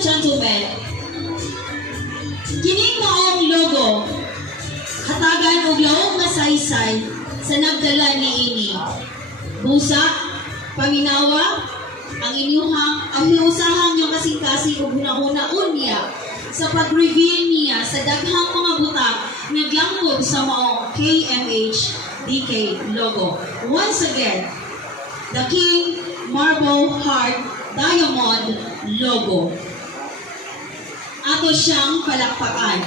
and gentlemen, kining maong logo, hatagan og laong nga saysay sa nagdala niini. Busa, paminawa, ang inyusahang yung kasing-kasing ug hunahuna unya sa pag-reveal niya sa daghang mga butang naglangkob sa maong KMH DK logo. Once again, the King Marble Heart Diamond logo. Ato siyang palakpakan.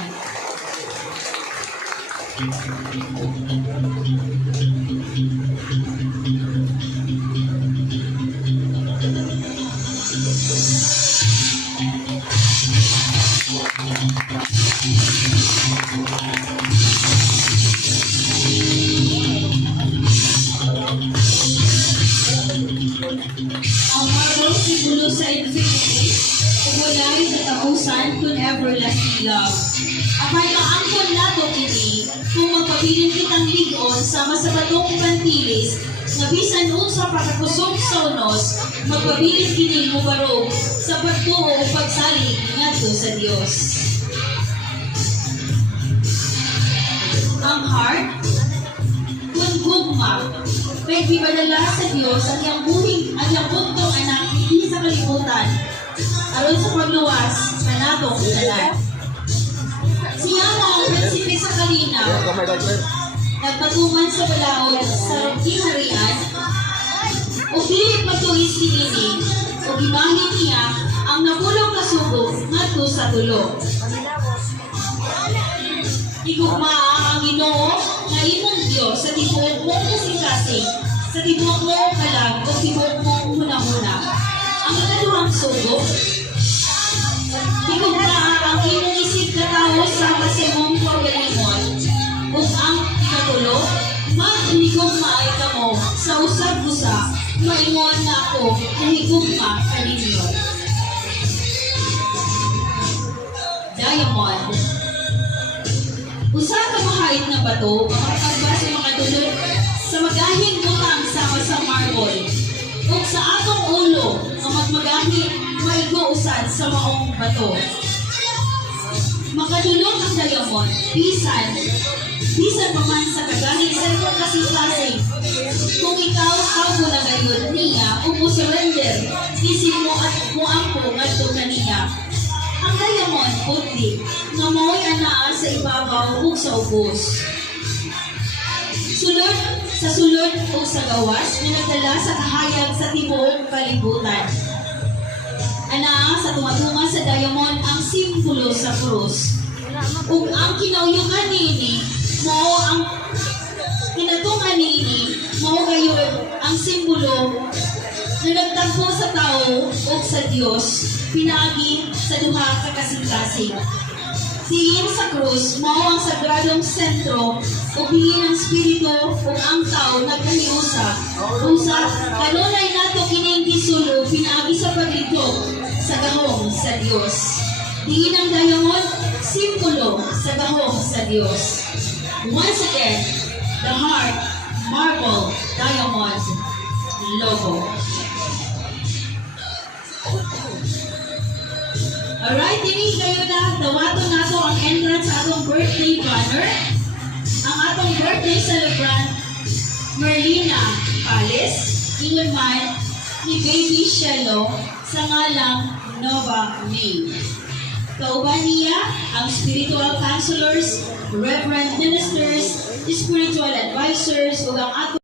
Ang marble simbolo sa infinity, ug walay katapusan kun everlasting love. Apay maangkon nato kini kung magpabilin kitang ligon sama sa batong pantilis nga bisan unsa pagkakusog sa unos, magpabilin kini mubarog sa pagtuo o pagsalig ngadto sa Dios. Ang heart kun gugma may gipadala sa Dios ang iyang buntong anak hindi sa kalibutan aron sa pagluwas sa natong tanan. Siya ang prinsipe sa kalinaw, nagpatuman sa balaod sa kinaharian, o dili patuis niini, o gibahin niya ang napulong kasubok ngadto sa tulo. Igugmaa ang Ginoo nga imong Dios sa tibuok mong kasing-kasing, sa tibuok mong kalag o tibuok mong hunahuna. Ang ikaduhang sugo, igugmaa ang imong isig katao sa kasimong pagalingon, ug ang ikatulo, maghigugmaay kamo sa usab-usa, maingon na ako na higugma kaninyo. Diamond. Usa ka mahait na bato, makapagba sa mga dulot sa magahing butang sama sa marble. Ug sa atong ulo, ang magmagahing maigo usad sa maong bato. Makadulot ang diamond, bisan paman sa kagahing sa iyong kasing-kasing. Kung ikaw ako na gayon niya, o mo surrender, isip mo at muampo ngadto kaniya. Ang diamond puti, nga mo'y anaa sa ibabaw ug sa ubos. Sulod o sa gawas na nagdala sa kahayag sa tibuok kalibutan. Anaa sa tunga-tunga sa diamond ang simbolo sa krus. Ug ang kinauyukan niini, mao ang kinatungan niini, mao gayon ang simbolo na nagtagpo sa tao o sa Dios, pinaagi sa duha ka kasing-kasing. Diin sa krus, mao ang sagradong sentro o bingin ng spirito o ang tao nagkaniusa. Usa, kanunay nato kining gisulo, pinaagi sa pagligto sa gahom sa Dios. Diin ang diamond, simbolo sa gahom sa Dios. Once again, the heart, marble, diamond, logo. Alright, tinig kayo na, dawato nato ang entrance sa atong birthday banner. Ang atong birthday celebrant, Merlina Pales, ingon man ni Baby Shello sa ngalang Nova May. Kauban niya ang spiritual counselors, reverend ministers, spiritual advisors, ug ang atong